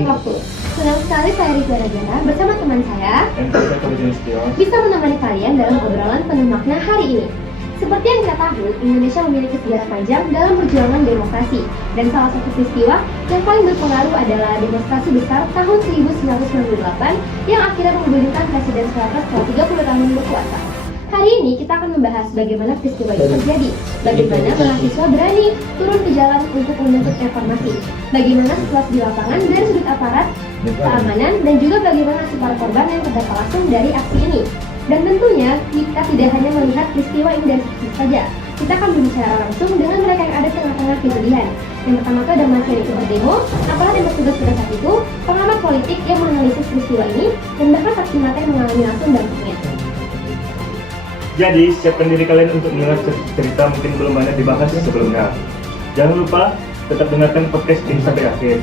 Baik waktu. Senang sekali saya Rizwa Rajana bersama teman saya bisa menemani kalian dalam obrolan penuh makna hari ini. Seperti yang kita tahu, Indonesia memiliki sejarah panjang dalam perjuangan demokrasi. Dan salah satu peristiwa yang paling berpengaruh adalah demonstrasi besar tahun 1998 yang akhirnya menggulingkan Presiden Soeharto setelah 30 tahun berkuasa. Hari ini kita akan membahas bagaimana peristiwa itu terjadi, bagaimana mahasiswa berani turun ke jalan untuk menuntut reformasi, bagaimana situasi di lapangan dari sudut aparat, keamanan, dan juga bagaimana nasib para korban yang terdampak langsung dari aksi ini. Dan tentunya kita tidak hanya melihat peristiwa ini dari sisi saja, kita akan berbicara langsung dengan mereka yang ada di tengah-tengah kejadian. Yang pertama itu ada mahasiswa yang ikut berdemo, aparat yang bertugas pada saat itu, pengamat politik yang menganalisis peristiwa ini, dan bahkan saksi mata yang mengalami langsung dampaknya. Jadi, siapkan diri kalian untuk mendengar cerita mungkin belum banyak dibahas sebelumnya. Jangan lupa tetap dengarkan podcast ini sampai akhir,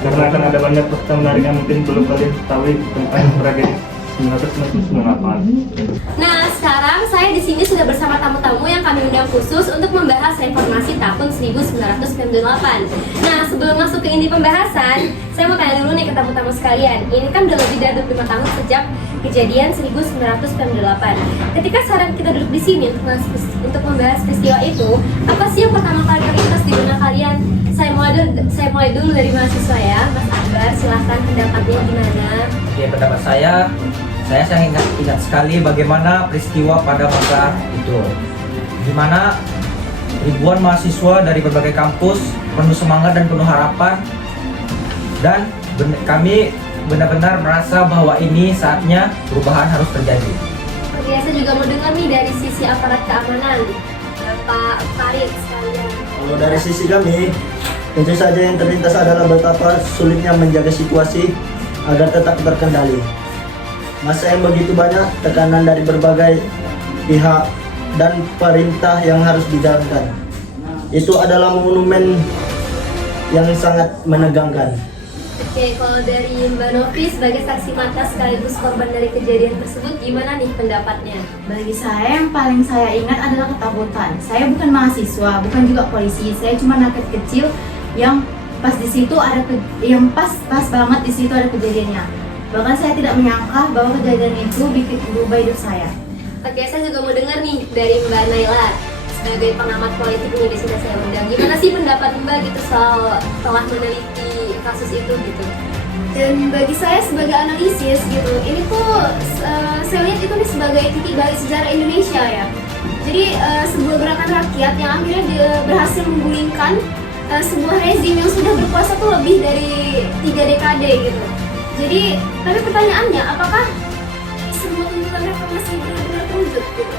karena akan ada banyak fakta menarik yang mungkin belum kalian ketahui tentang tragedi 1998. Nah, sekarang saya di sini sudah bersama tamu-tamu yang kami undang khusus untuk membahas reformasi tahun 1998. Nah, sebelum masuk ke inti pembahasan, saya mau tanya dulu nih ke tamu-tamu sekalian. Ini kan udah lebih dari 25 tahun sejak kejadian 1998. Ketika sekarang kita duduk di sini untuk membahas peristiwa itu, apa sih yang pertama kali terlintas di benak kalian? Saya mulai dulu dari mahasiswa ya, Mas Akbar. Silahkan pendapatnya gimana? Oke, pendapat saya sangat ingat sekali bagaimana peristiwa pada masa itu, di mana ribuan mahasiswa dari berbagai kampus penuh semangat dan penuh harapan, dan kami benar-benar merasa bahwa ini saatnya perubahan harus terjadi. Oke, saya juga mau dengar nih dari sisi aparat keamanan, Pak Farid sekalian. Kalau dari sisi kami, tentu saja yang terlintas adalah betapa sulitnya menjaga situasi agar tetap terkendali. Masa yang begitu banyak, tekanan dari berbagai pihak dan perintah yang harus dijalankan. Itu adalah monumen yang sangat menegangkan. Oke, kalau dari Mbak Novi sebagai saksi mata sekaligus korban dari kejadian tersebut, gimana nih pendapatnya? Bagi saya yang paling saya ingat adalah ketakutan. Saya bukan mahasiswa, bukan juga polisi. Saya cuma anak kecil yang pas di situ pas banget di situ ada kejadiannya. Bahkan saya tidak menyangka bahwa kejadian itu bikin berubah hidup saya. Oke, saya juga mau dengar nih dari Mbak Naila sebagai pengamat politik nih di sini saya undang. Gimana sih pendapat Mbak gitu soal telah meneliti kasus itu gitu? Dan bagi saya sebagai analisis gitu, ini tuh saya lihat itu nih sebagai titik balik sejarah Indonesia ya. Jadi sebuah gerakan rakyat yang akhirnya berhasil menggulingkan sebuah rezim yang sudah berkuasa tuh lebih dari 3 dekade gitu. Jadi, tapi pertanyaannya, apakah semua tuntutan reformasi benar-benar terwujud gitu?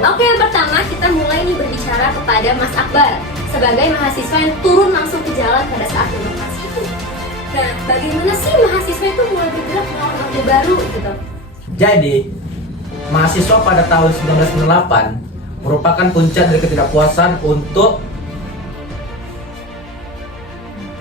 Oke, yang pertama kita mulai nih berbicara kepada Mas Akbar sebagai mahasiswa yang turun langsung ke jalan pada saat demonstrasi itu. Nah, bagaimana sih mahasiswa itu mulai bergerak melawan Orde Baru gitu? Jadi, mahasiswa pada tahun 1998 merupakan puncak dari ketidakpuasan untuk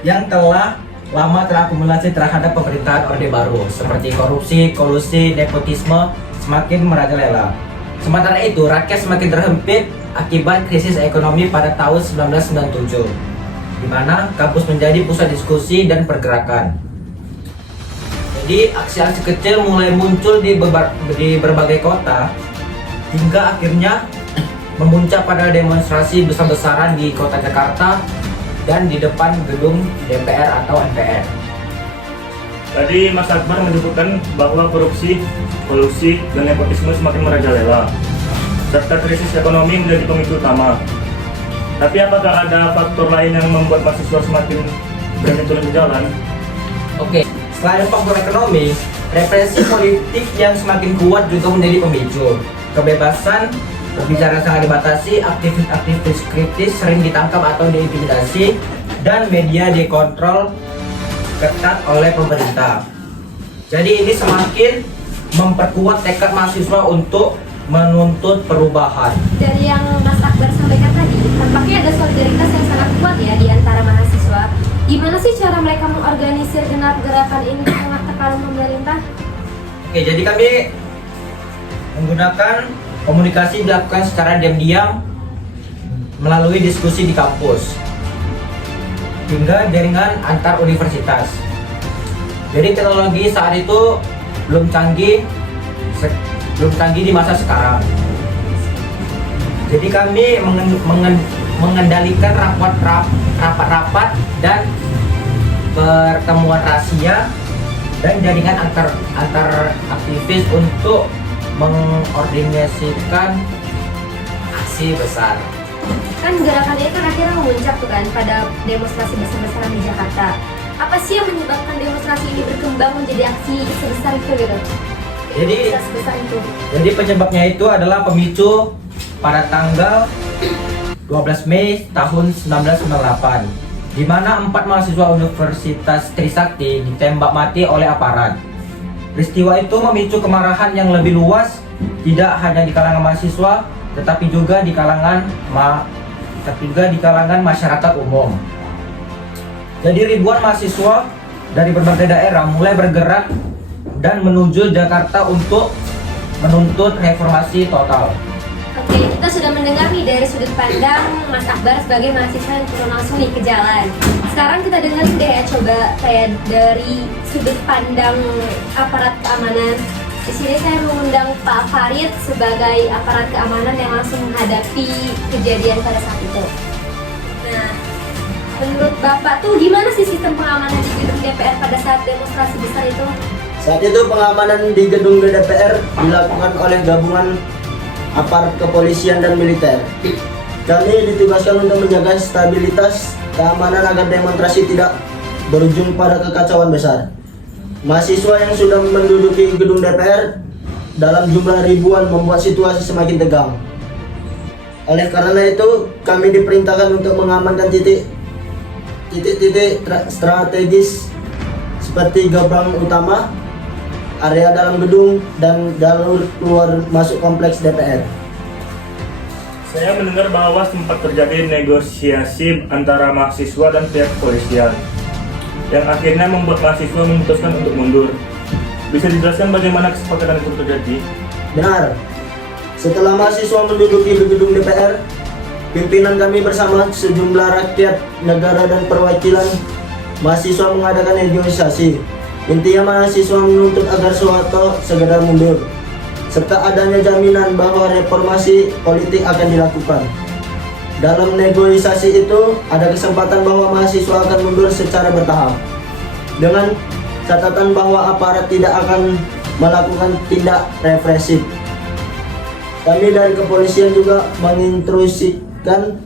yang telah lama terakumulasi terhadap pemerintahan Orde Baru, seperti korupsi, kolusi, nepotisme semakin merajalela. Sementara itu, rakyat semakin terhimpit akibat krisis ekonomi pada tahun 1997, di mana kampus menjadi pusat diskusi dan pergerakan. Jadi, aksi-aksi kecil mulai muncul di berbagai kota, hingga akhirnya memuncak pada demonstrasi besar-besaran di kota Jakarta dan di depan gedung DPR atau MPR. Tadi Mas Akbar menyebutkan bahwa korupsi, kolusi, dan nepotisme semakin merajalela, serta krisis ekonomi menjadi pemicu utama. Tapi apakah ada faktor lain yang membuat mahasiswa semakin berani turun ke jalan? Oke, selain faktor ekonomi, represi politik yang semakin kuat juga menjadi pemicu. Kebebasan berbicara sangat dibatasi, aktivis-aktivis kritis sering ditangkap atau diintimidasi, dan media dikontrol ketat oleh pemerintah. Jadi ini semakin memperkuat tekad mahasiswa untuk menuntut perubahan. Dari yang Mas Akbar sampaikan tadi, tampaknya ada solidaritas yang sangat kuat ya di antara mahasiswa. Gimana sih cara mereka mengorganisir genap gerakan ini di tengah tekanan pemerintah? Oke, jadi kami menggunakan komunikasi dilakukan secara diam-diam melalui diskusi di kampus hingga jaringan antar universitas. Jadi teknologi saat itu belum canggih di masa sekarang. Jadi kami mengendalikan rapat-rapat dan pertemuan rahasia dan jaringan antar aktivis untuk mengordinasikan aksi besar. Kan gerakan ini kan akhirnya memuncak tuh kan pada demonstrasi besar-besaran di Jakarta. Apa sih yang menyebabkan demonstrasi ini berkembang menjadi aksi sebesar itu gitu? Jadi Sebesar itu. penyebabnya itu adalah pemicu pada tanggal 12 Mei tahun 1998, di mana 4 mahasiswa Universitas Trisakti ditembak mati oleh aparat. Peristiwa itu memicu kemarahan yang lebih luas, tidak hanya di kalangan mahasiswa, tetapi juga di kalangan masyarakat umum. Jadi ribuan mahasiswa dari berbagai daerah mulai bergerak dan menuju Jakarta untuk menuntut reformasi total. Oke, kita sudah mendengar nih dari sudut pandang Mas Akbar sebagai mahasiswa yang turun langsung nih ke jalan. Sekarang kita dengerin deh ya, coba kayak dari sudut pandang aparat keamanan. Di sini saya mengundang Pak Farid sebagai aparat keamanan yang langsung menghadapi kejadian pada saat itu. Nah, menurut Bapak tuh gimana sih sistem pengamanan di gedung DPR pada saat demonstrasi besar itu? Saat itu pengamanan di gedung DPR dilakukan oleh gabungan aparat kepolisian dan militer. Kami ditugaskan untuk menjaga stabilitas keamanan agar demonstrasi tidak berujung pada kekacauan besar. Mahasiswa yang sudah menduduki gedung DPR dalam jumlah ribuan membuat situasi semakin tegang. Oleh karena itu, kami diperintahkan untuk mengamankan titik-titik strategis seperti gerbang utama, area dalam gedung, dan jalur keluar masuk kompleks DPR. Saya mendengar bahwa sempat terjadi negosiasi antara mahasiswa dan pihak kepolisian yang akhirnya membuat mahasiswa memutuskan untuk mundur. Bisa dijelaskan bagaimana kesepakatan itu terjadi? Benar. Setelah mahasiswa menduduki gedung DPR, pimpinan kami bersama sejumlah rakyat, negara, dan perwakilan mahasiswa mengadakan negosiasi. Intinya mahasiswa menuntut agar Soeharto segera mundur, serta adanya jaminan bahwa reformasi politik akan dilakukan. Dalam negosiasi itu, ada kesempatan bahwa mahasiswa akan mundur secara bertahap, dengan catatan bahwa aparat tidak akan melakukan tindak represif. Kami dari kepolisian juga menginstruksikan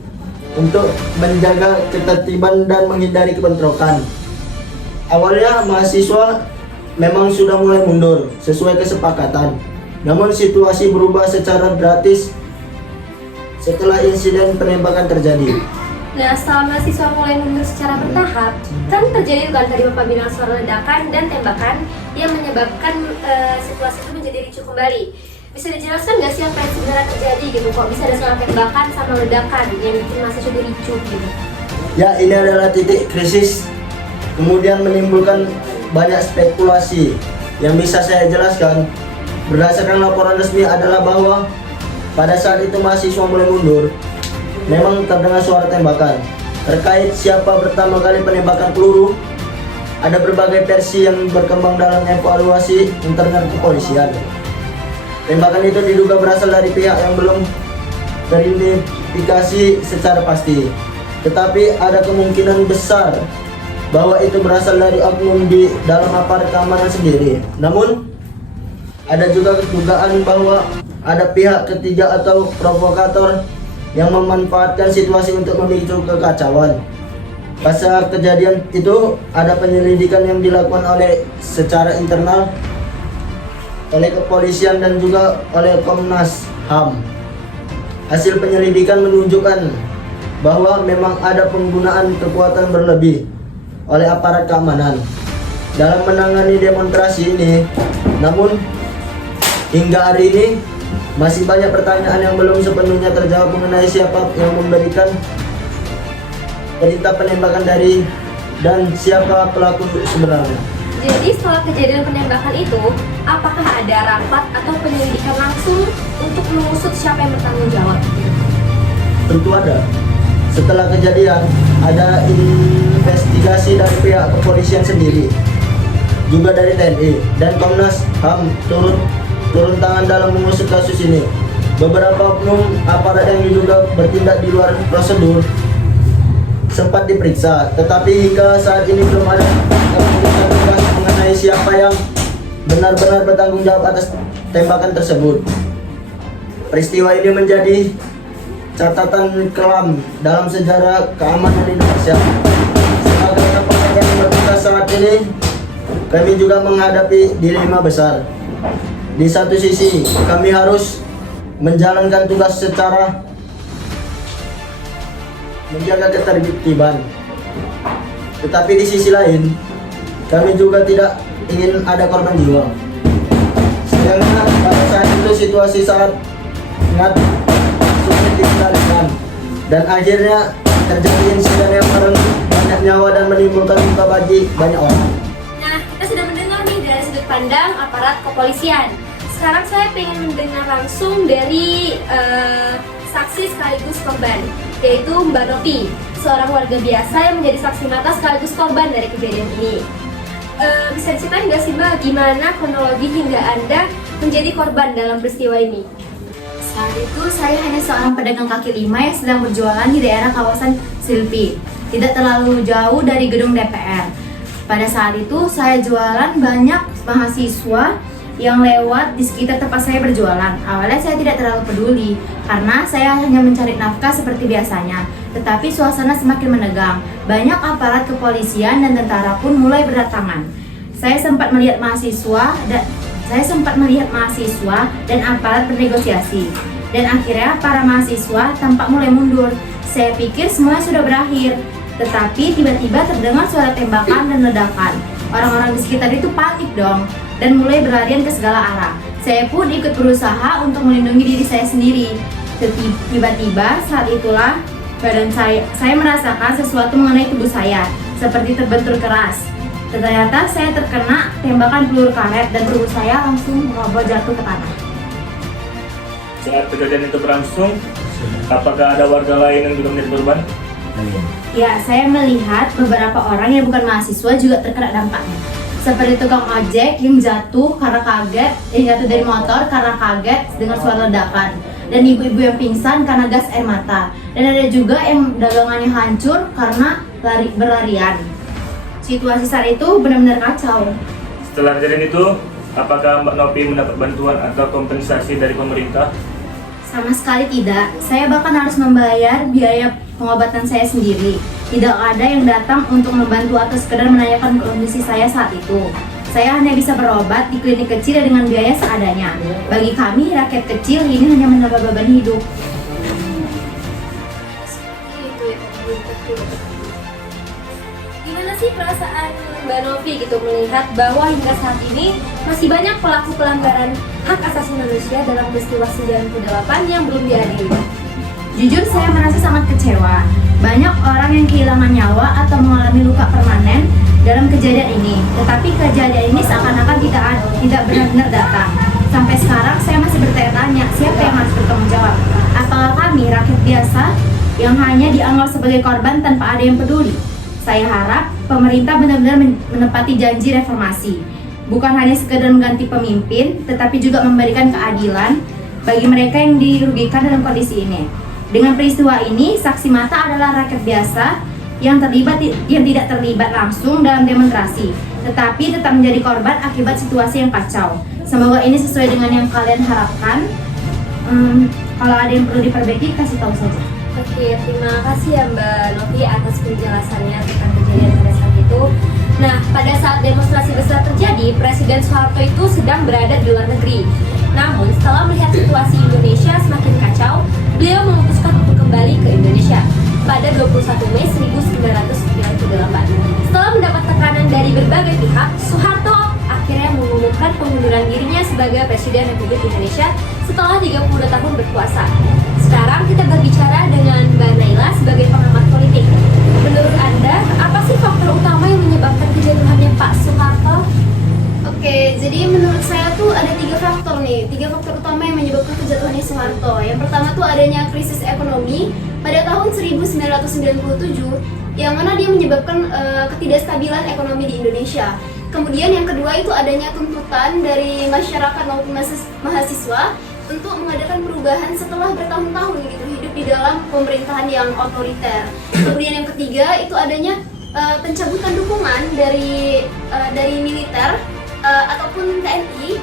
untuk menjaga ketertiban dan menghindari kebentrokan. Awalnya mahasiswa memang sudah mulai mundur sesuai kesepakatan, namun situasi berubah secara drastis setelah insiden penembakan terjadi. Nah, setelah mahasiswa mulai mundur secara bertahap, kan terjadi kan tadi Bapak bilang suara ledakan dan tembakan yang menyebabkan situasi itu menjadi ricuh kembali. Bisa dijelaskan nggak sih apa yang sebenarnya terjadi gitu? Kok bisa ada suara tembakan sama ledakan yang bikin mahasiswa itu ricuh gitu? Ya, ini adalah titik krisis, kemudian menimbulkan banyak spekulasi. Yang bisa saya jelaskan, berdasarkan laporan resmi adalah bahwa pada saat itu mahasiswa mulai mundur, memang terdengar suara tembakan. Terkait siapa pertama kali penembakan peluru, ada berbagai versi yang berkembang dalam evaluasi internal kepolisian. Tembakan itu diduga berasal dari pihak yang belum teridentifikasi secara pasti, tetapi ada kemungkinan besar bahwa itu berasal dari oknum di dalam aparat keamanan sendiri. Namun, ada juga dugaan bahwa ada pihak ketiga atau provokator yang memanfaatkan situasi untuk memicu kekacauan. Pasca kejadian itu, ada penyelidikan yang dilakukan oleh secara internal oleh kepolisian dan juga oleh Komnas HAM. Hasil penyelidikan menunjukkan bahwa memang ada penggunaan kekuatan berlebih oleh aparat keamanan dalam menangani demonstrasi ini. Namun hingga hari ini masih banyak pertanyaan yang belum sepenuhnya terjawab mengenai siapa yang memberikan perintah penembakan dan siapa pelaku sebenarnya. Jadi setelah kejadian penembakan itu, apakah ada rapat atau penyelidikan langsung untuk mengusut siapa yang bertanggung jawab? Tentu ada. Setelah kejadian, ada investigasi dari pihak kepolisian sendiri. juga dari TNI dan Komnas HAM turun tangan dalam mengusut kasus ini. Beberapa oknum aparat yang diduga bertindak di luar prosedur sempat diperiksa, tetapi hingga saat ini belum ada keputusan tegas mengenai siapa yang benar-benar bertanggung jawab atas tembakan tersebut. Peristiwa ini menjadi catatan kelam dalam sejarah keamanan Indonesia. Sebagai aparat yang bertugas saat ini, kami juga menghadapi dilema besar. Di satu sisi, kami harus menjalankan tugas secara menjaga ketertiban. Tetapi di sisi lain, kami juga tidak ingin ada korban jiwa. Sedangkan pada saat itu situasi sangat sulit dikendalikan dan akhirnya terjadi insiden yang merenggut banyak nyawa dan menimbulkan luka bagi banyak orang. Nah, kita sudah mendengar nih dari sudut pandang aparat kepolisian. Sekarang saya pengen mendengar langsung dari saksi sekaligus korban, yaitu Mbak Novi, seorang warga biasa yang menjadi saksi mata sekaligus korban dari kejadian ini. Bisa diceritain nggak sih Mbak, gimana kronologi hingga Anda menjadi korban dalam peristiwa ini? Saat itu saya hanya seorang pedagang kaki lima yang sedang berjualan di daerah kawasan Silpi, tidak terlalu jauh dari gedung DPR. Pada saat itu saya jualan, banyak mahasiswa yang lewat di sekitar tempat saya berjualan. Awalnya saya tidak terlalu peduli karena saya hanya mencari nafkah seperti biasanya. Tetapi suasana semakin menegang. Banyak aparat kepolisian dan tentara pun mulai berdatangan. Saya sempat melihat mahasiswa dan aparat bernegosiasi. Dan akhirnya para mahasiswa tampak mulai mundur. Saya pikir semua sudah berakhir. Tetapi tiba-tiba terdengar suara tembakan dan ledakan. Orang-orang di sekitar itu panik dong dan mulai berlarian ke segala arah. Saya pun ikut berusaha untuk melindungi diri saya sendiri. Tiba-tiba saat itulah badan saya merasakan sesuatu mengenai tubuh saya, seperti terbentur keras. Ternyata saya terkena tembakan peluru karet dan tubuh saya langsung roboh jatuh ke tanah. Saat kejadian itu berlangsung, apakah ada warga lain yang juga menjadi korban? Ya, saya melihat beberapa orang yang bukan mahasiswa juga terkena dampaknya. Seperti tukang ojek yang jatuh dari motor karena kaget dengan suara ledakan, dan ibu-ibu yang pingsan karena gas air mata, dan ada juga yang dagangannya hancur karena berlarian. Situasi saat itu benar-benar kacau. Setelah kejadian itu, apakah Mbak Novi mendapat bantuan atau kompensasi dari pemerintah? Sama sekali tidak. Saya bahkan harus membayar biaya pengobatan saya sendiri. Tidak ada yang datang untuk membantu atau sekedar menanyakan kondisi saya saat itu. Saya hanya bisa berobat di klinik kecil dengan biaya seadanya. Bagi kami, rakyat kecil, ini hanya menambah beban hidup. Gimana sih perasaan Mbak Novi gitu melihat bahwa hingga saat ini masih banyak pelaku pelanggaran hak asasi manusia dalam peristiwa 98 yang belum diadili? Jujur saya merasa sangat kecewa. Banyak orang yang kehilangan nyawa atau mengalami luka permanen dalam kejadian ini. Tetapi kejadian ini seakan-akan tidak benar-benar datang. Sampai sekarang saya masih bertanya-tanya, siapa yang harus bertanggung jawab? Apakah kami rakyat biasa yang hanya dianggap sebagai korban tanpa ada yang peduli? Saya harap pemerintah benar-benar menepati janji reformasi. Bukan hanya sekedar mengganti pemimpin, tetapi juga memberikan keadilan bagi mereka yang dirugikan dalam kondisi ini. Dengan peristiwa ini, saksi mata adalah rakyat biasa yang tidak terlibat langsung dalam demonstrasi, tetapi tetap menjadi korban akibat situasi yang kacau. Semoga ini sesuai dengan yang kalian harapkan. Kalau ada yang perlu diperbaiki, kasih tahu saja. Oke, terima kasih ya Mbak Novi atas penjelasannya tentang kejadian pada saat itu. Nah, pada saat demonstrasi besar terjadi, Presiden Soeharto itu sedang berada di luar negeri. Namun, setelah melihat situasi Indonesia semakin kacau, beliau memutuskan untuk kembali ke Indonesia pada 21 Mei 1998. Setelah mendapat tekanan dari berbagai pihak, Soeharto akhirnya mengumumkan pengunduran dirinya sebagai Presiden Republik Indonesia setelah 32 tahun berkuasa. Sekarang kita berbicara dengan Mbak Naila sebagai pengamat politik. Menurut Anda, apa sih faktor utama yang menyebabkan kejatuhannya Pak Soeharto? Oke, jadi menurut saya tuh ada 3 faktor nih, 3 faktor utama yang menyebabkan kejatuhannya Soeharto. Yang pertama tuh adanya krisis ekonomi pada tahun 1997, yang mana dia menyebabkan ketidakstabilan ekonomi di Indonesia. Kemudian yang kedua itu adanya tuntutan dari masyarakat maupun mahasiswa untuk mengadakan perubahan setelah bertahun-tahun gitu hidup di dalam pemerintahan yang otoriter. Kemudian yang ketiga itu adanya pencabutan dukungan dari militer ataupun TNI,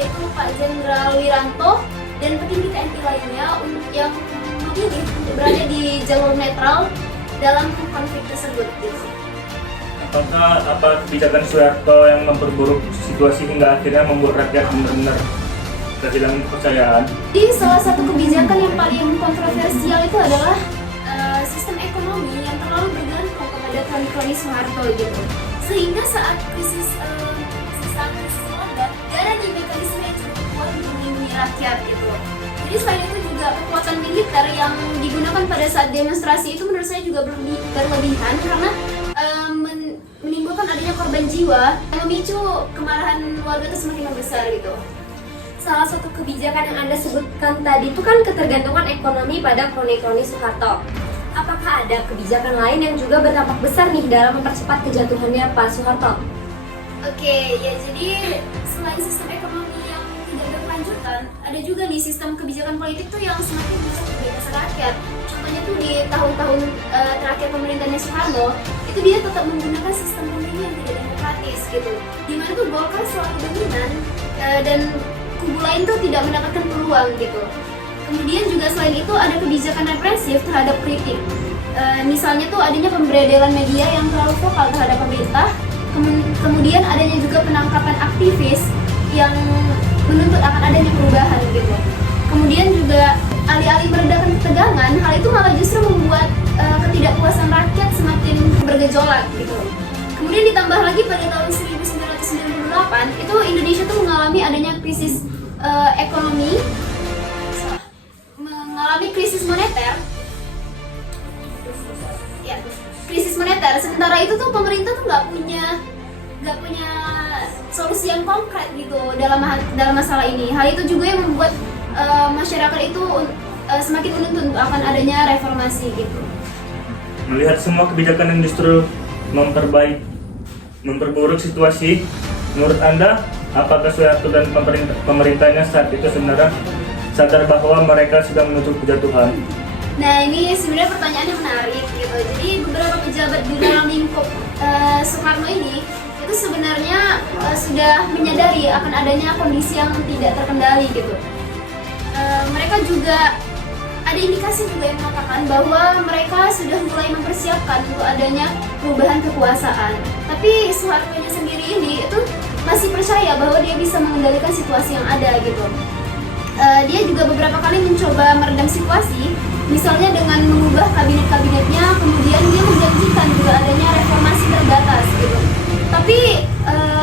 yaitu Pak Jenderal Wiranto dan petinggi TNI lainnya yang memilih untuk berada di jalur netral dalam konflik tersebut. Gitu. Apa kebijakan Soeharto yang memperburuk situasi hingga akhirnya membuat rakyat benar-benar kehilangan kepercayaan? Jadi salah satu kebijakan yang paling kontroversial itu adalah sistem ekonomi yang terlalu bergantung kepada kroni-kroni Soeharto gitu. Sehingga saat krisis melanda, tidak ada mekanisme yang cukup kuat untuk melindungi rakyat gitu. Jadi selain itu juga kekuatan militer yang digunakan pada saat demonstrasi itu menurut saya juga berlebihan karena menimbulkan adanya korban jiwa yang memicu kemarahan warga itu semakin membesar gitu. Salah satu kebijakan yang Anda sebutkan tadi itu kan ketergantungan ekonomi pada kroni-kroni Soeharto. Apakah ada kebijakan lain yang juga berdampak besar nih dalam mempercepat kejatuhannya Pak Soeharto? Oke, ya jadi selain sistem ekonomi yang tidak berkelanjutan, ada juga nih sistem kebijakan politik tuh yang semakin merusak kebebasan rakyat. Contohnya tuh di tahun-tahun terakhir pemerintahnya Soeharto, itu dia tetap menggunakan sistem pemilu yang tidak demokratis gitu. Dimana tuh Golkar selalu dominan dan kubu lain tuh tidak mendapatkan peluang gitu. Kemudian juga selain itu ada kebijakan represif terhadap kritik. Misalnya tuh adanya pemberedelan media yang terlalu vokal terhadap pemerintah. Kemudian adanya juga penangkapan aktivis yang menuntut akan adanya perubahan gitu. Kemudian juga alih-alih meredakan ketegangan, hal itu malah justru membuat ketidakpuasan rakyat semakin bergejolak gitu. Kemudian ditambah lagi pada tahun 1998 itu Indonesia tuh mengalami adanya krisis ekonomi, mengalami krisis moneter. Ya, krisis moneter. Sementara itu tuh pemerintah tuh nggak punya solusi yang konkret gitu dalam masalah ini. Hal itu juga yang membuat masyarakat itu semakin menuntut akan adanya reformasi gitu. Melihat semua kebijakan yang justru memperburuk situasi, menurut Anda, apakah Soeharto dan pemerintahnya saat itu sebenarnya sadar bahwa mereka sedang menuju kejatuhan? Nah ini sebenarnya pertanyaan yang menarik gitu. Jadi beberapa pejabat di dalam lingkup Soekarno ini itu sebenarnya sudah menyadari akan adanya kondisi yang tidak terkendali gitu. Mereka juga ada indikasi juga yang mengatakan bahwa mereka sudah mulai mempersiapkan untuk adanya perubahan kekuasaan. Tapi Soeharto sendiri ini itu masih percaya bahwa dia bisa mengendalikan situasi yang ada gitu. Dia juga beberapa kali mencoba meredam situasi, misalnya dengan mengubah kabinet-kabinetnya, kemudian dia menjanjikan juga adanya reformasi terbatas gitu. Tapi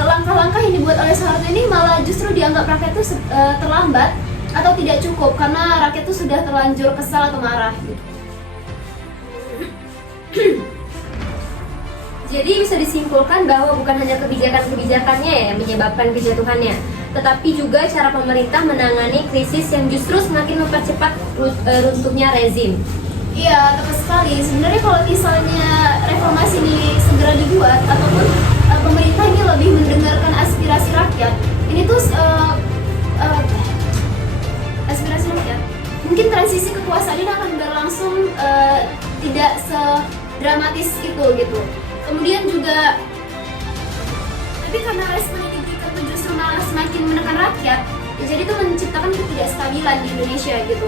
langkah-langkah yang dibuat oleh Soeharto ini malah justru dianggap rakyat itu terlambat atau tidak cukup karena rakyat itu sudah terlanjur kesal atau marah gitu. Jadi bisa disimpulkan bahwa bukan hanya kebijakan-kebijakannya yang menyebabkan kejatuhannya, tetapi juga cara pemerintah menangani krisis yang justru semakin mempercepat runtuhnya rezim. Iya, tepat sekali. Sebenarnya kalau misalnya reformasi ini segera dibuat ataupun pemerintah ini lebih mendengarkan aspirasi rakyat, ini tuh aspirasi rakyat, mungkin transisi kekuasaan ini akan berlangsung tidak sedramatis itu gitu. Kemudian juga, tapi karena respon yang diberikan itu justru malah semakin menekan rakyat, jadi itu menciptakan ketidakstabilan di Indonesia gitu.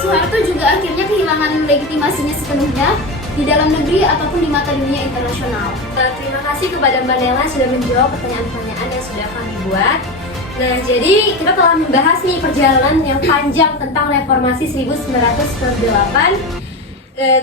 Soeharto juga akhirnya kehilangan legitimasinya sepenuhnya di dalam negeri ataupun di mata dunia internasional. Terima kasih kepada Mbak Nela sudah menjawab pertanyaan-pertanyaan yang sudah kami buat. Nah, jadi kita telah membahas nih perjalanan yang panjang tentang reformasi 1998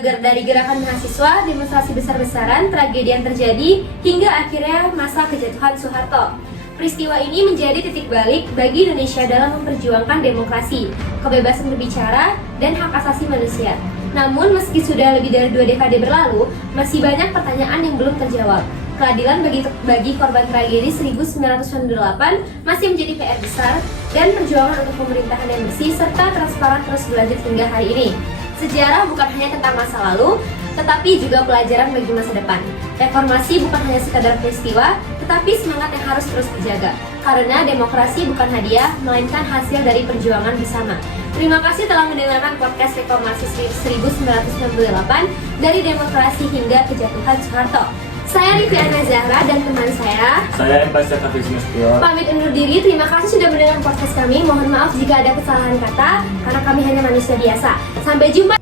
dari gerakan mahasiswa, demonstrasi besar-besaran, tragedi yang terjadi, hingga akhirnya masa kejatuhan Soeharto. Peristiwa ini menjadi titik balik bagi Indonesia dalam memperjuangkan demokrasi, kebebasan berbicara, dan hak asasi manusia. Namun, meski sudah lebih dari 2 dekade berlalu, masih banyak pertanyaan yang belum terjawab. Keadilan bagi korban tragedi 1998 masih menjadi PR besar, dan perjuangan untuk pemerintahan yang bersih serta transparan terus berlanjut hingga hari ini. Sejarah bukan hanya tentang masa lalu, tetapi juga pelajaran bagi masa depan. Reformasi bukan hanya sekadar peristiwa, tetapi semangat yang harus terus dijaga. Karena demokrasi bukan hadiah, melainkan hasil dari perjuangan bersama. Terima kasih telah mendengarkan podcast Reformasi 1998 dari demokrasi hingga kejatuhan Soeharto. Saya Riviana Zahra dan teman saya Embasya Hafiz Nasution. pamit undur diri. Terima kasih sudah mendengar podcast kami. Mohon maaf jika ada kesalahan kata, karena kami hanya manusia biasa. Sampai jumpa.